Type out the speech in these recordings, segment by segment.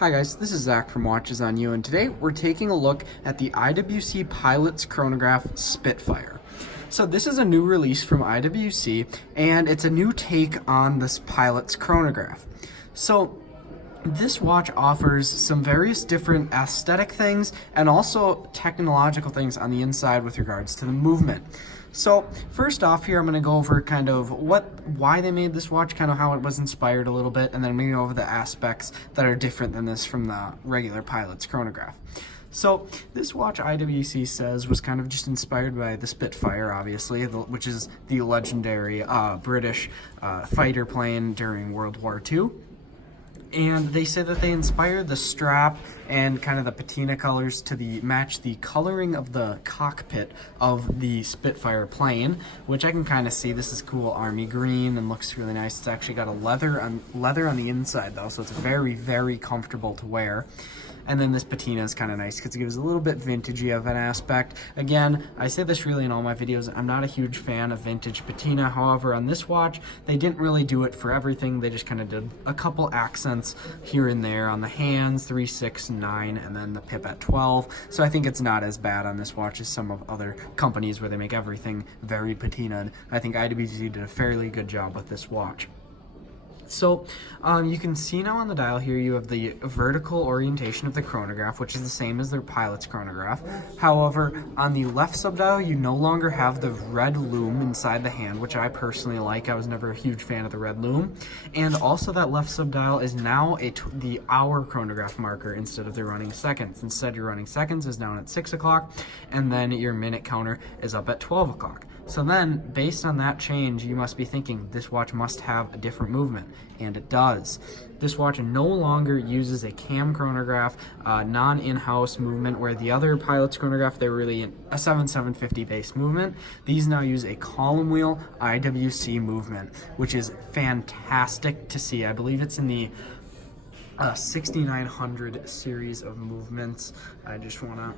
Hi guys, this is Zach from Watches on You, and today we're taking a look at the IWC Pilot's Chronograph Spitfire. So this is a new release from IWC, and it's a new take on this Pilot's Chronograph. So this watch offers some various different aesthetic things and also technological things on the inside with regards to the movement. So first off here, I'm going to go over kind of why they made this watch, kind of how it was inspired a little bit, and then I'm going to go over the aspects that are different than this from the regular Pilot's Chronograph. So this watch, IWC says, was kind of just inspired by the Spitfire, obviously, which is the legendary British fighter plane during World War II. And they say that they inspired the strap and kind of the patina colors to match the coloring of the cockpit of the Spitfire plane, which I can kind of see. This is cool army green and looks really nice. It's actually got a leather on the inside though, so it's very, very comfortable to wear. And then this patina is kind of nice because it gives a little bit vintagey of an aspect. Again, I say this really in all my videos, I'm not a huge fan of vintage patina. However, on this watch, they didn't really do it for everything. They just kind of did a couple accents here and there on the hands, 3, 6, 9, and then the pip at 12. So I think it's not as bad on this watch as some of other companies where they make everything very patinaed. I think IWC did a fairly good job with this watch. So you can see now on the dial here you have the vertical orientation of the chronograph, which is the same as their Pilot's Chronograph. However, on the left subdial you no longer have the red loom inside the hand, which I personally like. I was never a huge fan of the red loom. And also that left subdial is now the hour chronograph marker instead of the running seconds. Instead, your running seconds is down at 6 o'clock, and then your minute counter is up at 12 o'clock. So then, based on that change, you must be thinking this watch must have a different movement, and it does. This watch no longer uses a cam chronograph, non-in-house movement, where the other Pilot's Chronograph, they were really a 750 base movement. These now use a column wheel IWC movement, which is fantastic to see. I believe it's in the 6900 series of movements. I just want to,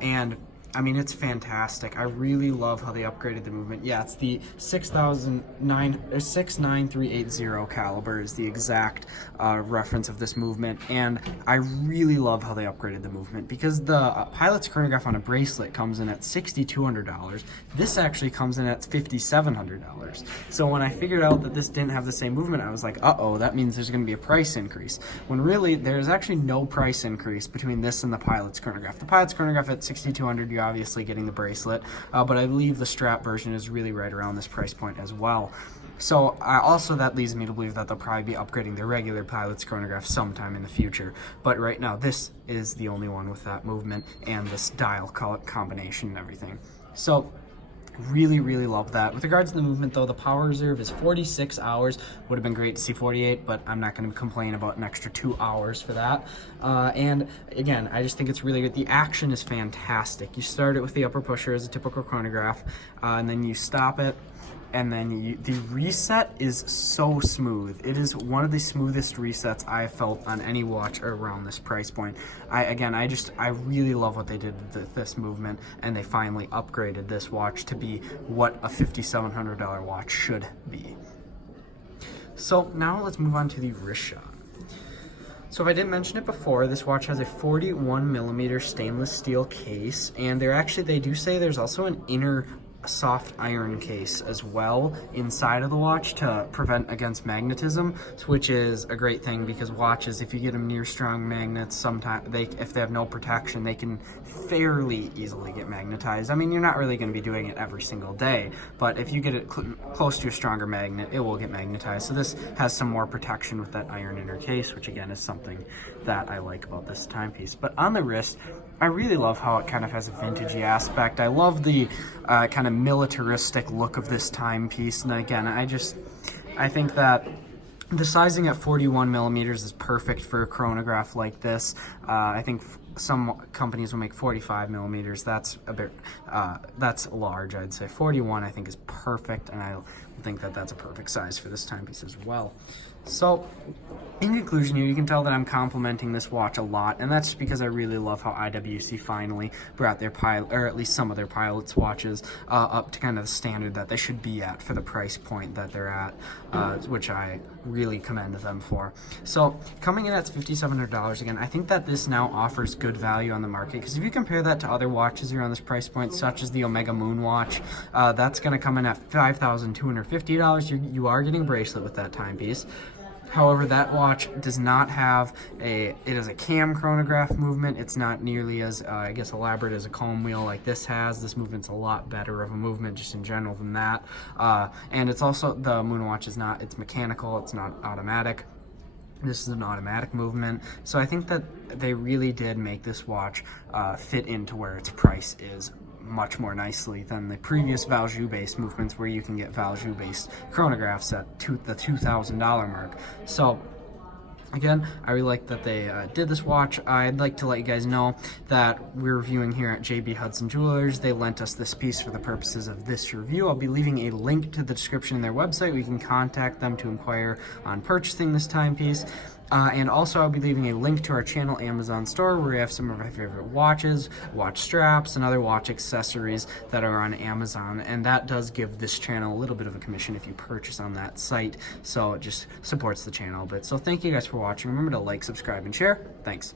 and I mean, it's fantastic. I really love how they upgraded the movement. Yeah, it's the 69380 caliber is the exact reference of this movement, and I really love how they upgraded the movement because the Pilot's Chronograph on a bracelet comes in at $6,200. This actually comes in at $5,700. So when I figured out that this didn't have the same movement, I was like, uh-oh, that means there's going to be a price increase. When really, there's actually no price increase between this and the Pilot's Chronograph. The Pilot's Chronograph at $6,200, you're obviously getting the bracelet, but I believe the strap version is really right around this price point as well. So also that leads me to believe that they'll probably be upgrading their regular Pilot's Chronograph sometime in the future. But right now, this is the only one with that movement and this dial combination and everything. So really, really love that. With regards to the movement though, the power reserve is 46 hours. Would have been great to see 48, but I'm not going to complain about an extra 2 hours for that. And again, I just think it's really good. The action is fantastic. You start it with the upper pusher as a typical chronograph, and then you stop it, and then the reset is so smooth. It is one of the smoothest resets I've felt on any watch around this price point. I really love what they did with this movement, and they finally upgraded this watch to be what a $5,700 watch should be. So now let's move on to the wrist shot. So if I didn't mention it before, this watch has a 41mm stainless steel case, and they do say there's also an inner soft iron case as well inside of the watch to prevent against magnetism, which is a great thing because watches, if you get them near strong magnets, sometimes if they have no protection, they can fairly easily get magnetized. I mean, you're not really going to be doing it every single day, but if you get it close to a stronger magnet, it will get magnetized. So this has some more protection with that iron inner case, which again is something that I like about this timepiece. But on the wrist, I really love how it kind of has a vintagey aspect. I love the kind of militaristic look of this timepiece. And again, I think that the sizing at 41mm is perfect for a chronograph like this. I think some companies will make 45mm. That's a bit, that's large, I'd say. 41 I think is perfect, and I think that that's a perfect size for this timepiece as well. So in conclusion here, you can tell that I'm complimenting this watch a lot, and that's just because I really love how IWC finally brought their pilot, or at least some of their pilots watches, up to kind of the standard that they should be at for the price point that they're at, which I really commend them for. So coming in at $5,700 again, I think that this now offers good value on the market, because if you compare that to other watches around this price point, such as the Omega Moon watch, that's going to come in at $5,250. You are getting a bracelet with that timepiece. However, that watch does not have it is a cam chronograph movement. It's not nearly as, I guess, elaborate as a comb wheel like this has. This movement's a lot better of a movement just in general than that. And it's also, the Moon watch is not, it's mechanical, it's not automatic. This is an automatic movement. So I think that they really did make this watch fit into where its price is much more nicely than the previous Valjoux-based movements, where you can get Valjoux-based chronographs at the $2,000 mark. So again, I really like that they did this watch. I'd like to let you guys know that we're reviewing here at JB Hudson Jewelers. They lent us this piece for the purposes of this review. I'll be leaving a link to the description in their website. We can contact them to inquire on purchasing this timepiece. And also I'll be leaving a link to our channel Amazon store, where we have some of my favorite watches, watch straps, and other watch accessories that are on Amazon. And that does give this channel a little bit of a commission if you purchase on that site. So it just supports the channel a bit. So thank you guys for watching. Remember to like, subscribe, and share. Thanks.